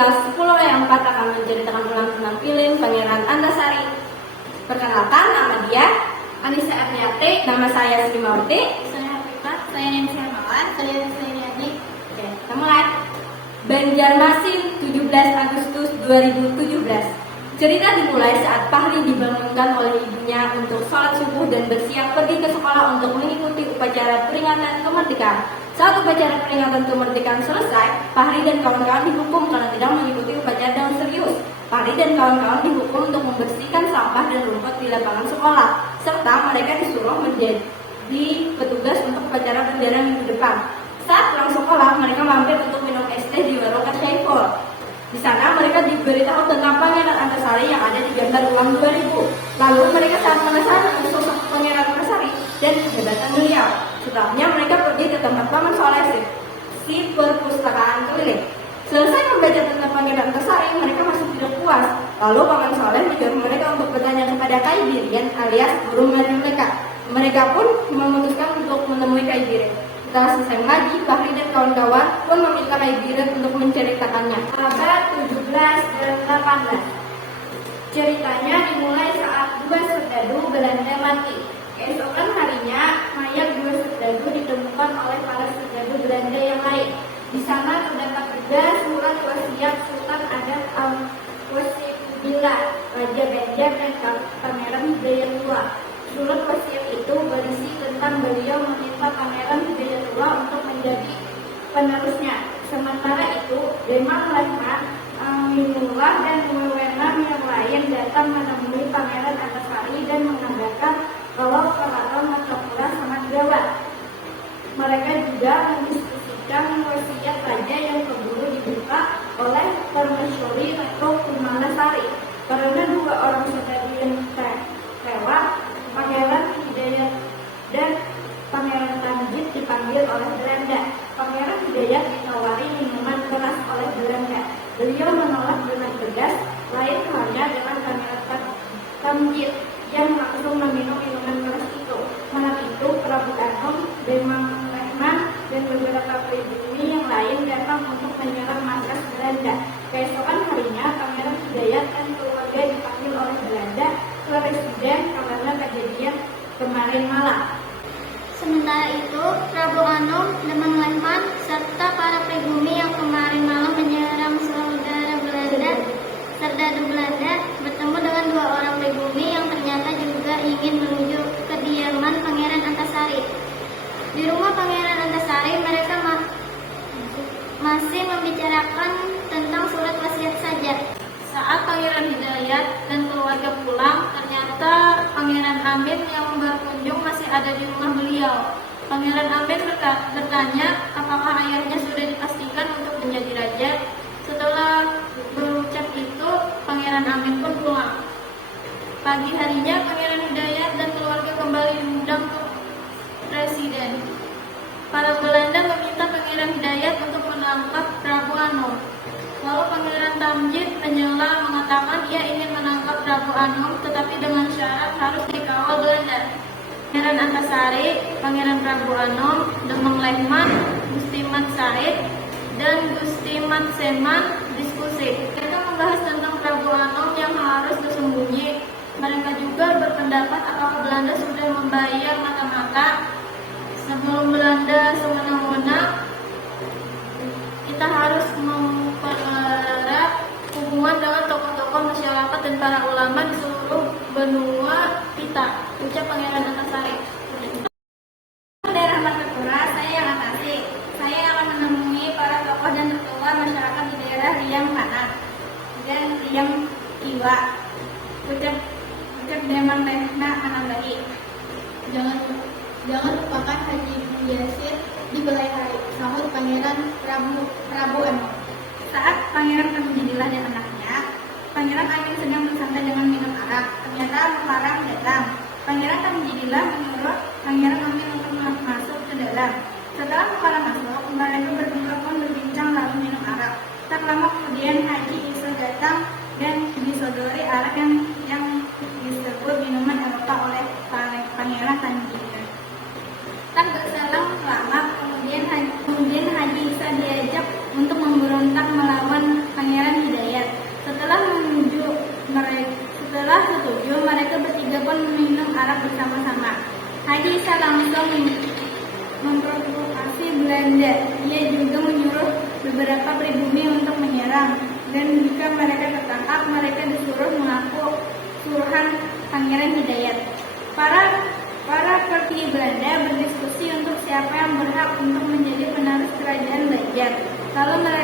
kelas 10E4 akan menceritakan ulang tentang film Pangeran Antasari. Perkenalkan, nama dia Anissa Ardiati, nama saya Sri Mauti. saya Hafifah, saya Nancy Hermawan, saya Sriani. Oke, kita mulai. Banjarmasin, 17 Agustus 2017. Cerita dimulai saat Fahri dibangunkan oleh ibunya untuk sholat subuh dan bersiap pergi ke sekolah untuk mengikuti upacara peringatan kemerdekaan. Saat upacara peringatan kemerdekaan selesai, Fahri dan kawan-kawan dihukum karena tidak mengikuti upacara dengan serius. Fahri dan kawan-kawan dihukum untuk membersihkan sampah dan rumput di lapangan sekolah, serta mereka disuruh menjadi petugas untuk upacara bendera minggu depan. Saat pulang sekolah, mereka mampir untuk minum es teh di warung Syaiful. Di sana mereka diberitahu tentang Pangeran Antasari yang ada di gambar ulang 2000. Lalu mereka sangat penasaran dengan sosok Pangeran Antasari dan kehebatan beliau. Setelahnya mereka pergi ke tempat Paman Soleh, si perpustakaan keliling. Selesai membaca tentang Pangeran Antasari, mereka masih tidak puas. Lalu Paman Soleh menyuruh mereka untuk bertanya kepada Kai Birian alias burung mereka. Mereka pun memutuskan untuk menemui Kai Birian. Setelah selesai mengaji, Fahri dan kawan-kawan pun meminta Kai Birian untuk menceritakannya. Abad 17 dan 18. Ceritanya dimulai saat dua serdadu Belanda mati. Keesokan harinya, mayat dua serdadu ditemukan oleh para serdadu Belanda yang lain. Di sana terdapat juga surat wasiat Sultan Adat Al-Wasifudillah, Raja Banjar dan Pangeran Hidayatullah. Surat wasiat itu berisi tentang beliau meminta Pangeran Hidayatullah untuk menjadi penerusnya. Sementara itu, Demang Lehman, Aminullah dan wewenang yang lain datang menemui Pangeran Antasari dan mengatakan bahwa keraton Mataputra sangat gawat. Mereka juga mendiskusikan wasiat raja yang keburu dibuka oleh Permaisuri Ratu Kumalasari. Karena dua orang saudari yang tewas, Pangeran Hidayat dan Pangeran Tamjid dipanggil oleh Belanda. Pangeran Hidayat ditawari minuman keras oleh Belanda. Beliau menolak dengan tegas, lain halnya dengan Pangeran Tamjid yang langsung meminum minuman keras itu. Malam itu Prabu Anom, Demang Lehman, dan beberapa pribumi yang lain datang untuk menyerang markas Belanda. Keesokan harinya Pangeran Hidayat dan keluarga dipanggil oleh Belanda ke residen karena kejadian kemarin malam. Sementara itu, Prabu Anom, Demang Lehman, serta para pribumi yang kemarin malam menyerang saudara Belanda, serdadu Belanda, bertemu dengan dua orang pribumi yang ternyata juga ingin menuju kediaman Pangeran Antasari. Di rumah Pangeran Antasari, mereka masih membicarakan tentang surat wasiat saja. Saat Pangeran Hidayat dan keluarga pulang, ternyata Pangeran Amin yang berkunjung masih ada di rumah beliau. Pangeran Amin bertanya apakah ayahnya sudah dipastikan untuk menjadi raja. Setelah berucap itu, Pangeran Amin pun pulang. Pagi harinya, Pangeran Hidayat dan keluarga kembali diundang ke presiden. Para Belanda meminta Pangeran Hidayat untuk menangkap Prabu Anom. Lalu Pangeran Tamjid menyela mengatakan ia ingin menangkap Prabu Anom tetapi dengan syarat harus dikawal Belanda. Pangeran Antasari, Pangeran Prabu Anom, Demang Lehman, Gusti Mat Said, dan Gusti Mat Seman diskusi. Mereka membahas tentang Prabu Anom yang harus bersembunyi. Mereka juga berpendapat apakah Belanda sudah membayar mata-mata. Sebelum Belanda semena-mena, kita harus mempererat hubungan dengan tokoh-tokoh masyarakat dan para ulama di seluruh benua kita, ucap Pangeran Antasari. Daerah Martapura, saya yang atasi. Saya akan menemui para tokoh dan ketua masyarakat di daerah Riang Kanan dan Riang Iwa. Ucap Demang Lehman menambahi. Jangan lupakan Haji Yasin di Belai Hari, sahut Pangeran Prabu Anom. Saat Pangeran Tamjidillah dan anaknya, Pangeran Amin sedang bersantai dengan minum arak. Ternyata Mukarram datang. Pangeran Tamjidillah menyuruh Pangeran Amin untuk masuk ke dalam. Setelah Mukarram masuk, mereka berdua pun berbincang lalu minum arak. Tak lama kemudian Haji Isa datang dan disodori arak yang disebut minuman Eropa oleh Pangeran Tamjidillah. Tak berselang lama kemudian Haji Isa diajak untuk memberontak melawan Pangeran pun meminum arak bersama-sama. Haji Isa langsung memprovokasi Belanda. Ia juga menyuruh beberapa pribumi untuk menyerang, dan jika mereka tertangkap, mereka disuruh mengaku suruhan Pangeran Hidayat. Para petinggi Belanda berdiskusi untuk siapa yang berhak untuk menjadi penerus kerajaan Banjar. Lalu mereka